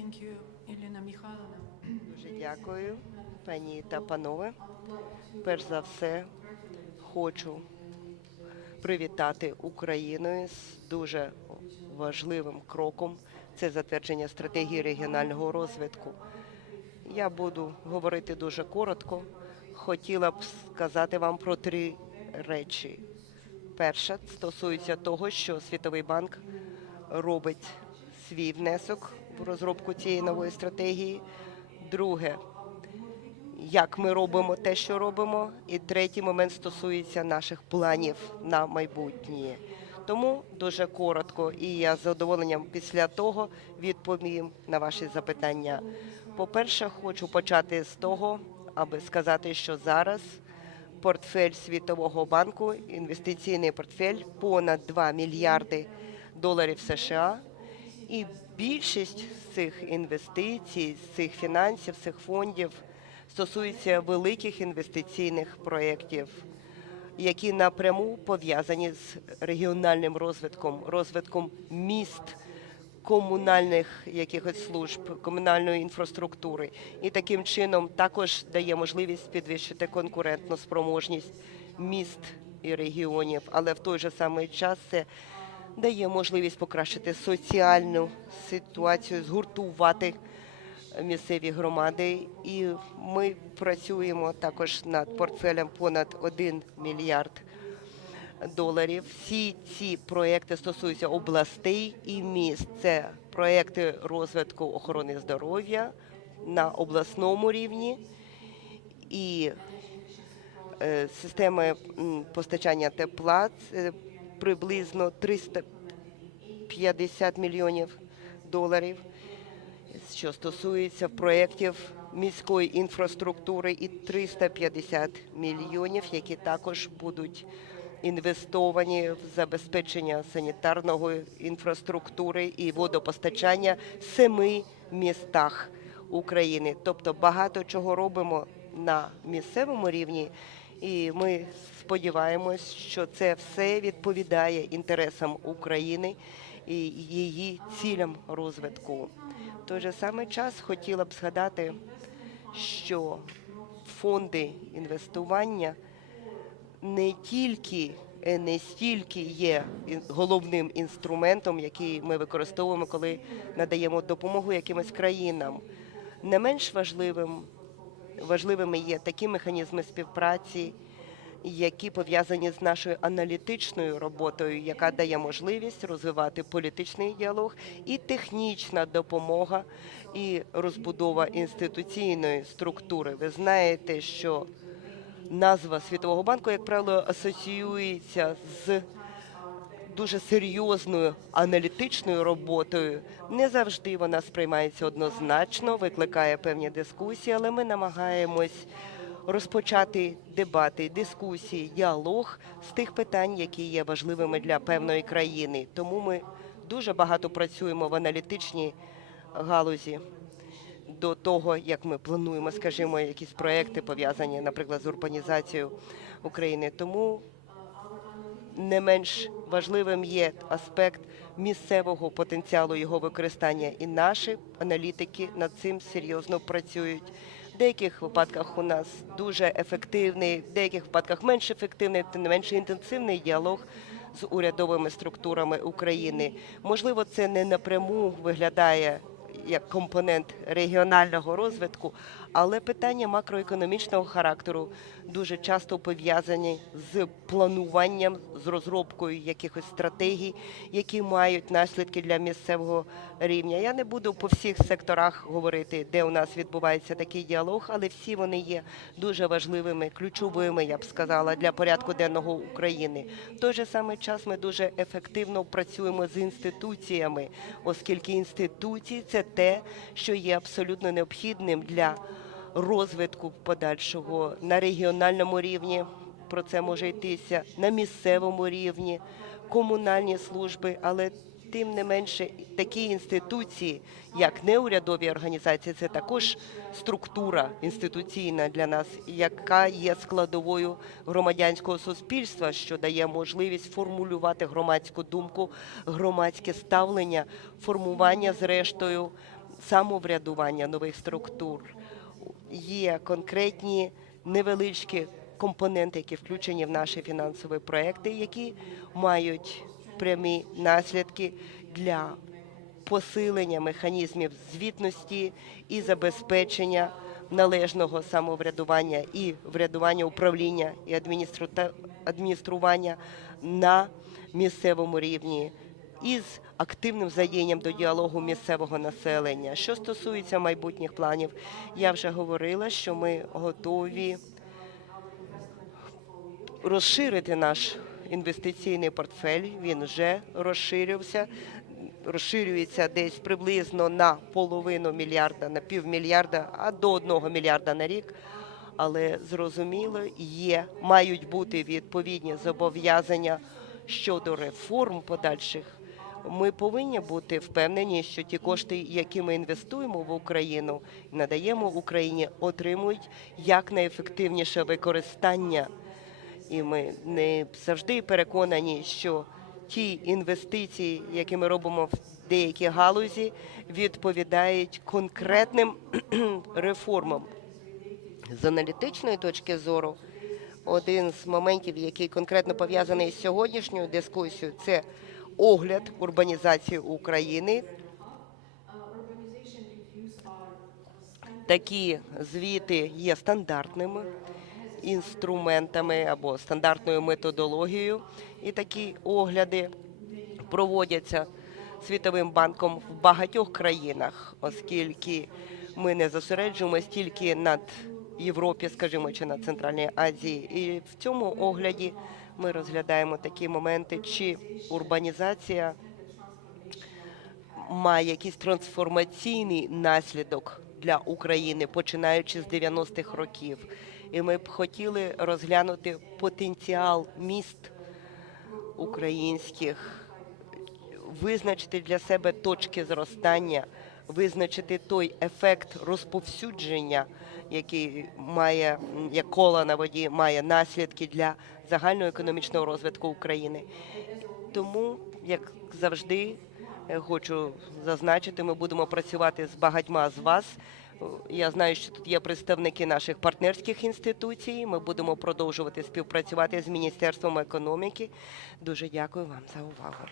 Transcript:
Thank you. Дуже дякую, пані та панове. Перш за все, хочу привітати Україну з дуже важливим кроком. Це затвердження стратегії регіонального розвитку. Я буду говорити дуже коротко. Хотіла б сказати вам про три речі. Перша стосується того, що Світовий банк робить свій внесок в розробку цієї нової стратегії. Друге, як ми робимо те, що робимо. І третій момент стосується наших планів на майбутнє. Тому дуже коротко, і я з задоволенням після того відповім на ваші запитання. По-перше, хочу почати з того, аби сказати, що зараз портфель Світового банку, інвестиційний портфель понад 2 мільярди доларів США. І більшість цих інвестицій, цих фінансів, цих фондів стосується великих інвестиційних проєктів, які напряму пов'язані з регіональним розвитком, розвитком міст, комунальних якихось служб, комунальної інфраструктури. І таким чином також дає можливість підвищити конкурентну спроможність міст і регіонів, але в той же самий час це дає можливість покращити соціальну ситуацію, згуртувати місцеві громади. І ми працюємо також над портфелем понад 1 мільярд доларів. Всі ці проекти стосуються областей і міст. Це проекти розвитку охорони здоров'я на обласному рівні і е, системи постачання тепла приблизно 350 мільйонів доларів, що стосується проєктів міської інфраструктури, і 350 мільйонів, які також будуть інвестовані в забезпечення санітарної інфраструктури і водопостачання в семи містах України. Тобто багато чого робимо на місцевому рівні, і ми сподіваємось, що це все відповідає інтересам України і її цілям розвитку. В той же самий час хотіла б згадати, що фонди інвестування не тільки е, не стільки є головним інструментом, який ми використовуємо, коли надаємо допомогу якимось країнам. Не менш важливим важливими є такі механізми співпраці, які пов'язані з нашою аналітичною роботою, яка дає можливість розвивати політичний діалог і технічна допомога і розбудова інституційної структури. Ви знаєте, що назва Світового банку, як правило, асоціюється з дуже серйозною аналітичною роботою. Не завжди вона сприймається однозначно, викликає певні дискусії, але ми намагаємось розпочати дебати, дискусії, діалог з тих питань, які є важливими для певної країни. Тому ми дуже багато працюємо в аналітичній галузі до того, як ми плануємо, скажімо, якісь проекти пов'язані, наприклад, з урбанізацією України. Тому не менш важливим є аспект місцевого потенціалу його використання, і наші аналітики над цим серйозно працюють. Деяких випадках у нас дуже ефективний, в деяких випадках менш ефективний, тим не менш інтенсивний діалог з урядовими структурами України. Можливо, це не напряму виглядає як компонент регіонального розвитку, але питання макроекономічного характеру дуже часто пов'язані з плануванням, з розробкою якихось стратегій, які мають наслідки для місцевого рівня. Я не буду по всіх секторах говорити, де у нас відбувається такий діалог, але всі вони є дуже важливими, ключовими, я б сказала, для порядку денного України. В той же самий час ми дуже ефективно працюємо з інституціями, оскільки інституції це те, що є абсолютно необхідним для розвитку подальшого на регіональному рівні. Про це може йтися на місцевому рівні, комунальні служби, але тим не менше такі інституції, як неурядові організації, це також структура інституційна для нас, яка є складовою громадянського суспільства, що дає можливість формулювати громадську думку, громадське ставлення, формування зрештою самоврядування нових структур. Є конкретні невеличкі компоненти, які включені в наші фінансові проекти, які мають прямі наслідки для посилення механізмів звітності і забезпечення належного самоврядування і врядування управління і адміністрування на місцевому рівні із активним задіянням до діалогу місцевого населення. Що стосується майбутніх планів, я вже говорила, що ми готові розширити наш інвестиційний портфель. Він вже розширився, розширюється десь приблизно на половину мільярда, на півмільярда, а до одного мільярда на рік. Але зрозуміло, є, мають бути відповідні зобов'язання щодо реформ подальших. Ми повинні бути впевнені, що ті кошти, які ми інвестуємо в Україну, надаємо Україні, отримують якнайефективніше використання. І ми не завжди переконані, що ті інвестиції, які ми робимо в деякі галузі, відповідають конкретним реформам. З аналітичної точки зору, один з моментів, який конкретно пов'язаний з сьогоднішньою дискусією, це огляд урбанізації України. Такі звіти є стандартними інструментами або стандартною методологією, і такі огляди проводяться Світовим банком в багатьох країнах, оскільки ми не зосереджуємось тільки над Європі, скажімо, чи на Центральній Азії. І в цьому огляді ми розглядаємо такі моменти, чи урбанізація має якийсь трансформаційний наслідок для України, починаючи з 90-х років. І ми б хотіли розглянути потенціал міст українських, визначити для себе точки зростання, визначити той ефект розповсюдження, який має як кола на воді, має наслідки для загального економічного розвитку України. Тому, як завжди, е, хочу зазначити, ми будемо працювати з багатьма з вас. Я знаю, що тут є представники наших партнерських інституцій. Ми будемо продовжувати співпрацювати з Міністерством економіки. Дуже дякую вам за увагу.